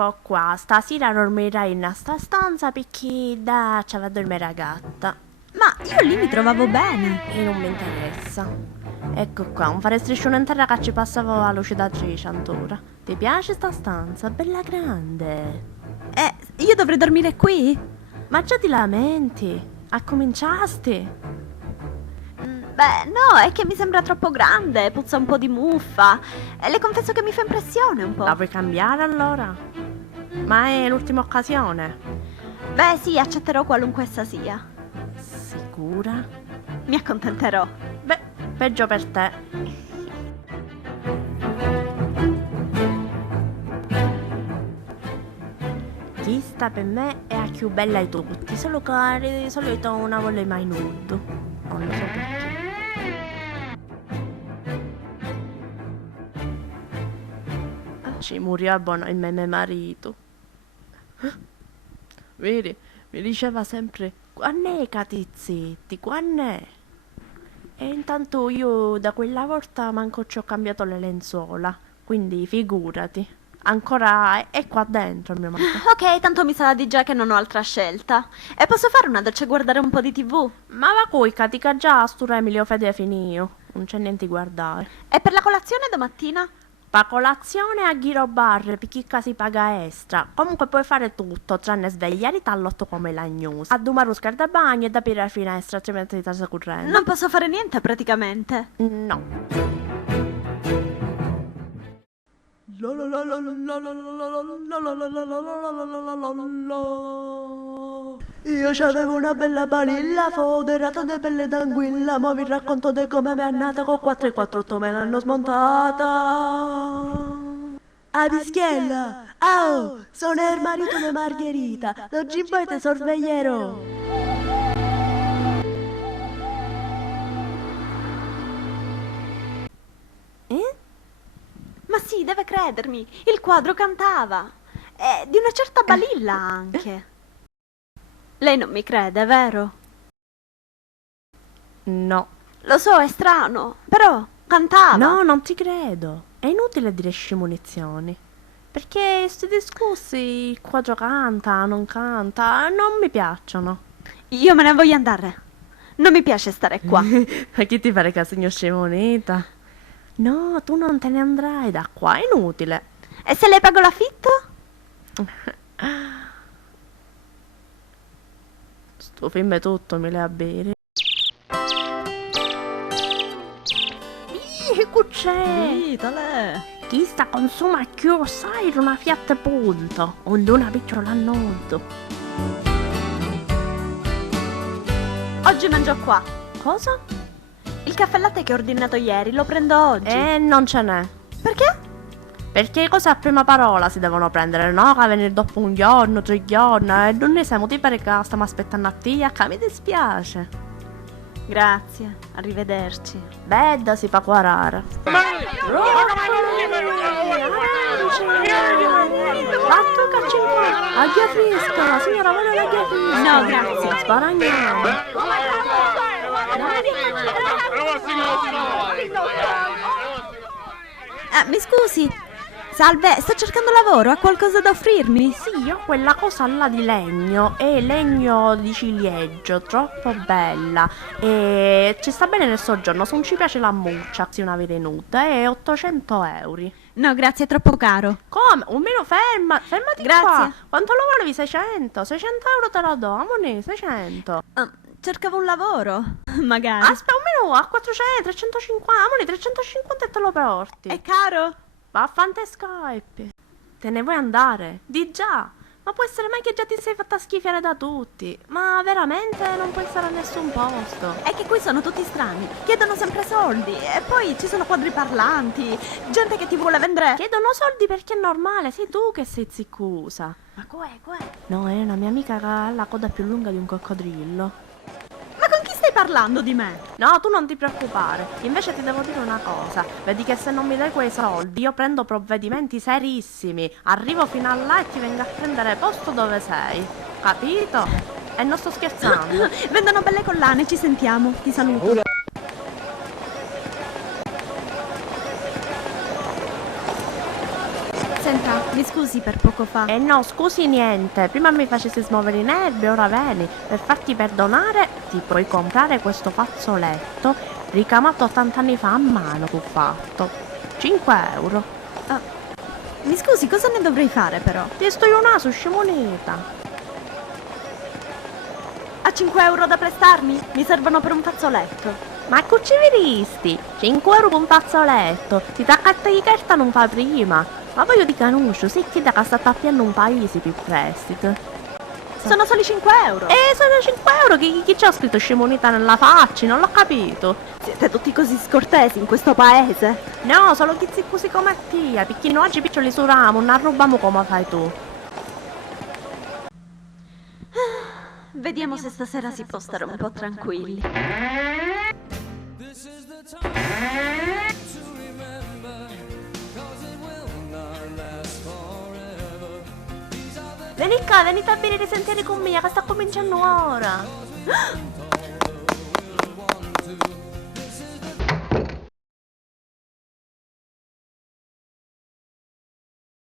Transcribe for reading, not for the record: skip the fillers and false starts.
Ecco qua, stasera dormirai in sta stanza perché da c'è a dormire la gatta. Ma io lì mi trovavo bene. E non mi interessa. Ecco qua, un fare striscione in terra che ci passavo la lucidatrice ancora. Ti piace sta stanza? Bella grande. Io dovrei dormire qui? Ma già ti lamenti? Accominciasti? Beh, no, è che mi sembra troppo grande, puzza un po' di muffa. E le confesso che mi fa impressione un po'. La vuoi cambiare allora? Ma è l'ultima occasione. Beh, sì, accetterò qualunque essa sia. Sicura? Mi accontenterò. Beh, peggio per te. Chi sta per me è la più bella di tutti, solo che di solito non la vuole mai nudo. Non lo so perché. Ci morì il mio marito. Vedi, mi diceva sempre, quando è Catizzetti, quando è? E intanto io da quella volta manco ci ho cambiato le lenzuola, quindi figurati. Ancora è qua dentro il mio marito. Ok, tanto mi sa di già che non ho altra scelta. E posso fare una doccia e guardare un po' di TV? Ma va coi, catica già, sto Emilio Fede finito. Non c'è niente di guardare. E per la colazione domattina? Pa colazione a Ghiro Bar, picchicca si paga extra. Comunque puoi fare tutto, tranne svegliare all'otto come la news. A domare un scaldabagno e da aprire la finestra, altrimenti ti tasa corrente. Non posso fare niente praticamente. No. Io c'avevo una bella balilla foderata de pelle d'anguilla, mo vi racconto di come mi è nata con 448 me l'hanno smontata. A Bischiella, oh, sono il marito di Margherita, oggi poi te sorveglierò. Ma sì, deve credermi, il quadro cantava. E di una certa balilla anche. Lei non mi crede, vero? No. Lo so, è strano, però cantava. No, non ti credo. È inutile dire scimunizioni. Perché questi discorsi, il quadro canta, non canta, non mi piacciono. Io me ne voglio andare. Non mi piace stare qua. Ma chi ti pare che segno scimoneta? No, tu non te ne andrai da qua, è inutile. E se le pago l'affitto? Sto film è tutto, me le a bere. Che c'è? Tale. Chi sta consuma più sai una Fiat Punto, onde una piccola nodo. Oggi mangio qua. Cosa? Il caffè latte che ho ordinato ieri lo prendo oggi. Non ce n'è. Perché? Perché le cose a prima parola si devono prendere, no? Che venire dopo un giorno, 3 giorni, e non ne siamo ti pare che stiamo aspettando a te, che mi dispiace. Grazie, arrivederci. Bedda si fa quarare. Fatto caccinco, aghia fresca, signora vuole l'aghia fresca. No, grazie. Sparagnolo. Mi scusi. Salve, sto cercando lavoro, ha qualcosa da offrirmi? Sì, io ho quella cosa là di legno, è legno di ciliegio, troppo bella. E ci sta bene nel soggiorno, se non ci piace la muccia, sì, una venuta, è 800 euro. No, grazie, è troppo caro. Come? Un meno fermati Grazie. qua. Quanto lo volevi? 600? 600 euro te lo do, amore, 600. Cercavo un lavoro, magari. Aspetta, un meno, a 400, 350, amore, 350 e te lo porti. È caro? Vaffante Skype. Te ne vuoi andare? Di già. Ma può essere mai che già ti sei fatta schifiare da tutti? Ma veramente non puoi stare a nessun posto. È che qui sono tutti strani, chiedono sempre soldi. E poi ci sono quadri parlanti, gente che ti vuole vendere. Chiedono soldi perché è normale, sei tu che sei ziccusa. Ma qual è? No, è una mia amica che ha la coda più lunga di un coccodrillo. Ma con chi stai parlando di me? No, tu non ti preoccupare. Invece ti devo dire una cosa. Vedi che se non mi dai quei soldi, io prendo provvedimenti serissimi. Arrivo fino a là e ti vengo a prendere posto dove sei. Capito? E non sto scherzando. Vendono belle collane, ci sentiamo. Ti saluto. Senta, Mi scusi per poco fa. E no, scusi niente, prima mi facessi smuovere i nervi, ora vieni. Per farti perdonare ti puoi comprare questo fazzoletto ricamato 80 anni fa a mano che ho fatto. 5 euro. Mi scusi, cosa ne dovrei fare però? Ti sto io naso, scimoneta. Ha 5 euro da prestarmi? Mi servono per un fazzoletto. Ma che ci veristi? 5 euro con un fazzoletto. Ti taccatta di carta non fa prima. Ma voglio di canuscio, se ti da che sta tappiando un paese più prestito. Sono soli 5 euro. Sono 5 euro, chi ci ha scritto scimoneta nella faccia? Non l'ho capito. Siete tutti così scortesi in questo paese. No, solo chi così come te, perché noi oggi piccioli su ramo, non rubiamo come fai tu. Vediamo se stasera si può stare un po' tranquilli. Vieni qua, venite a bere i sentieri con me, che sta cominciando ora.